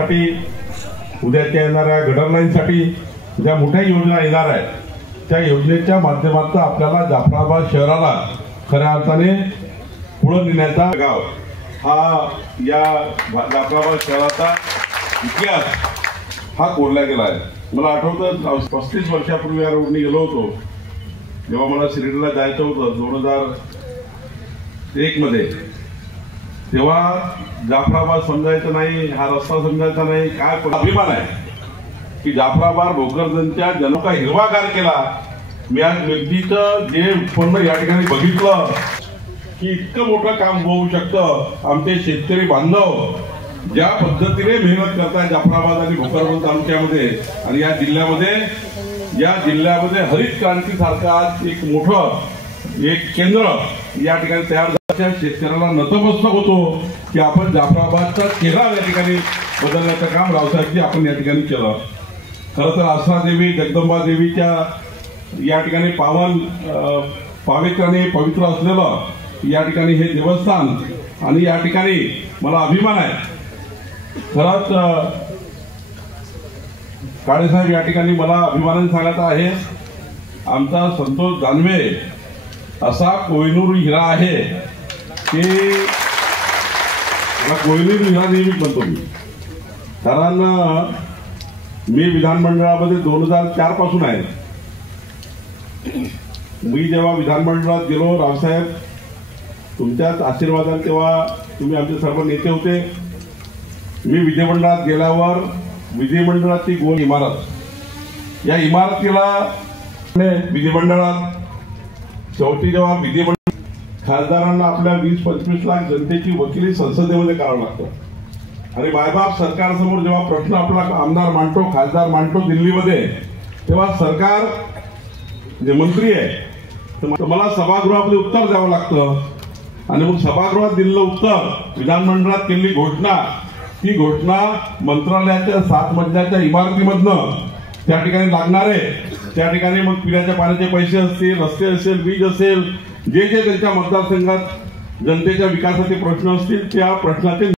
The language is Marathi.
लाईनसाठी, उद्याच्या येणाऱ्या गटर लाईनसाठी ज्या मोठ्या योजना येणार आहेत त्या योजनेच्या माध्यमातून आपल्याला जाफराबाद शहराला खऱ्या अर्थाने पुढे नेण्याचा गाव हा या जाफराबाद शहराचा इतिहास हा कोरला गेला आहे। मला आठवतं 35 वर्षापूर्वी या रोडने गेलो होतो जेव्हा मला शिर्डीला जायचं होतं 2001 मध्ये, तेव्हा जाफराबाद समजायचं नाही, हा रस्ता समजायचा नाही। काय अभिमान आहे की जाफराबाद भोकरदनच्या जनता हिरवागार केला। मी आज मिरचीचं जे उत्पन्न या ठिकाणी बघितलं की इतकं मोठं काम होऊ शकतं। आमचे शेतकरी बांधव ज्या पद्धतीने मेहनत करताय जाफराबाद आणि भोकरदन तालुक्यामध्ये आणि या जिल्ह्यामध्ये हरित क्रांती सारखा एक मोठं एक केंद्र या ठिकाणी तयार झाल्याच्या शेतकऱ्याला नतमस्तक होतो की आपण जाफराबादचा चेहरा या ठिकाणी बदलण्याचं काम रावसाहेबजी आपण या ठिकाणी केलं। खरं तर आसरा देवी जगदंबा देवीच्या या ठिकाणी पावित्र्याने पवित्र असलेलं या ठिकाणी हे देवस्थान आणि या ठिकाणी मला अभिमान आहे। खरंच काळेसाहेब या ठिकाणी मला अभिमानाने सांगायचं आहे, आमचा संतोष दानवे असा कोहिनूर हिरा आहे की कोहिनूर हिरा नेहमी म्हणतो मी, कारण मी विधानमंडळामध्ये 2004 पासून आहे। मी जेव्हा विधानमंडळात गेलो रावसाहेब तुमच्याच आशीर्वादाने, तेव्हा तुम्ही आमचे सर्व नेते होते। मी विधिमंडळात गेल्यावर विधिमंडळाची गोल इमारत, या इमारतीला विधिमंडळात शेवटी जेव्हा विधिमंडळ खासदारांना आपल्या 20-25 लाख जनतेची वकिली संसदेमध्ये करावं लागतं आणि मायबाप सरकारसमोर जेव्हा प्रश्न आपला आमदार मांडतो, खासदार मांडतो दिल्लीमध्ये, तेव्हा सरकार जे मंत्री आहे तर मला सभागृहामध्ये उत्तर द्यावं लागतं आणि मग सभागृहात दिलेलं उत्तर विधानमंडळात केलेली घोषणा, ही घोषणा मंत्रालयाच्या 7 मजल्याच्या इमारतीमधनं त्या ठिकाणी लागणारे, त्या ठिकाणी मग पिण्याच्या पाण्याचे पैसे असतील, रस्ते असेल, वीज असेल, जे जे त्यांच्या मतदारसंघात जनतेच्या विकासाचे प्रश्न असतील त्या प्रश्नाचे